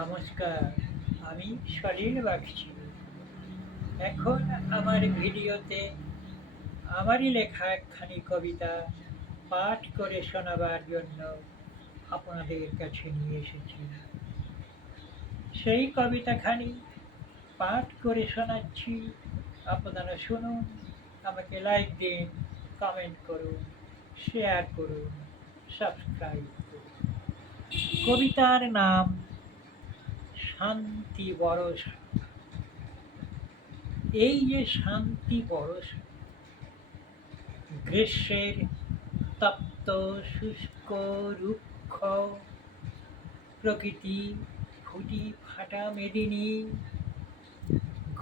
নমস্কার, আমি সলিল বাগচি। এখন আমার ভিডিওতে আমারই লেখা একখানি কবিতা পাঠ করে শোনাবার জন্য আপনাদের কাছে নিয়ে এসেছি। সেই কবিতাখানি পাঠ করে শোনাচ্ছি, আপনারা শুনুন, আমাকে লাইক দিন, কমেন্ট করুন, শেয়ার করুন, সাবস্ক্রাইব করুন। কবিতার নাম শান্তি বরষা। এই যে শান্তি বরষা, গ্রীষ্মের তপ্ত শুষ্ক রুক্ষ প্রকৃতি, ফুটি ফাটা মেদিনী,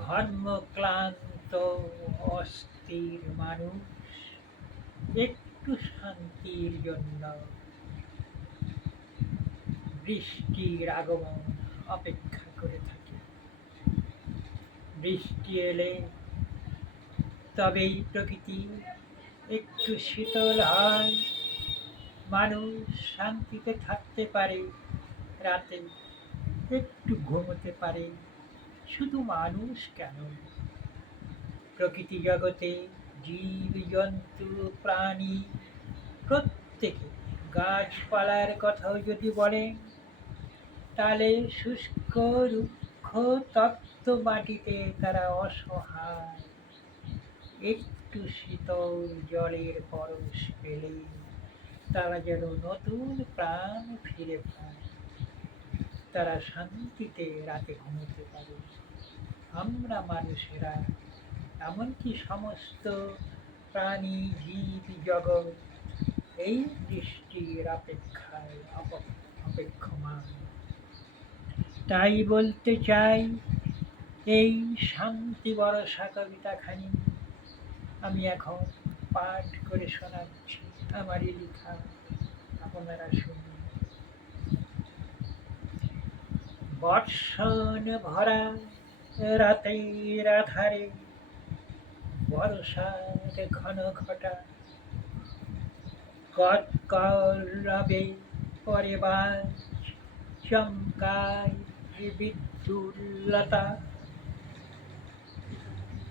ঘর্ম ক্লান্ত অস্থির মানুষ একটু শান্তির জন্য বৃষ্টির আগমন অপেক্ষা করে থাকে। বৃষ্টি এলে তবেই প্রকৃতি একটু শীতল হয়, মানুষ শান্তিতে থাকতে পারে, রাতে একটু ঘুমোতে পারে। শুধু মানুষ কেন, প্রকৃতি জগতে জীব জন্তু প্রাণী প্রত্যেকে, গাছপালার কথাও যদি বলেন, তাহলে শুষ্ক রুক্ষ তপ্ত মাটিতে তারা অসহায়। একটু শীতল জলের পরশ পেলে তারা যেন নতুন প্রাণ ফিরে পায়, তারা শান্তিতে রাতে ঘুমোতে পারে। আমরা মানুষেরা, এমনকি সমস্ত প্রাণী জীব জগৎ, এই বৃষ্টির অপেক্ষায় অপেক্ষমান। তাই বলতে চাই, এই শান্তি বরষা কবিতাখানি আমি এখন পাঠ করে শোনাচ্ছি, আমারই লেখা, আপনারা শুনুন। বর্ষণ ভরা রাতের আধারে বর্ষার ঘন ঘটা কর্করবে পরে বাজ চমকায় বিদ্যুল্লতা।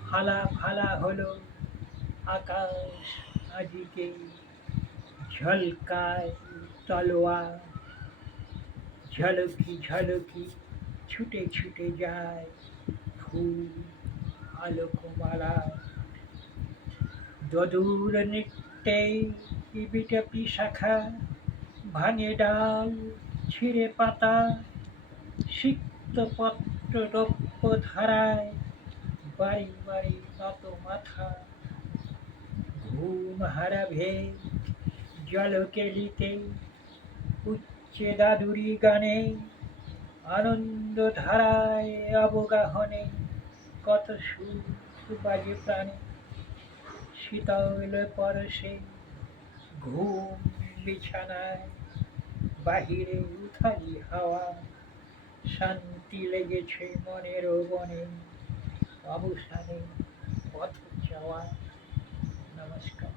ফালা ফালা হলো আকাশ আজিকে, ঝলকায় তলোয়ার, ঝলকি ঝলকি ছুটে ছুটে যায় ফুল আলোকমালা। দদুর নৃত্যে বিটপি শাখা ভাঙে ডাল, ছিঁড়ে পাতা, সিক্ত পত্র রৌপ্য ধারায় বাড়ি বাড়ি নত মাথা। ঘুম হারা ভেগ জলকেলিতে উচ্চে দাদুরি গানে, আনন্দ ধারায় অবগাহনে কত সুর বাজে প্রাণে। শীতল পরশে ঘুম বিছানায়, বাহিরে উথালি হাওয়া, শান্তি লেগেছে মনের বনে, অবসানে পথ যাওয়া। নমস্কার।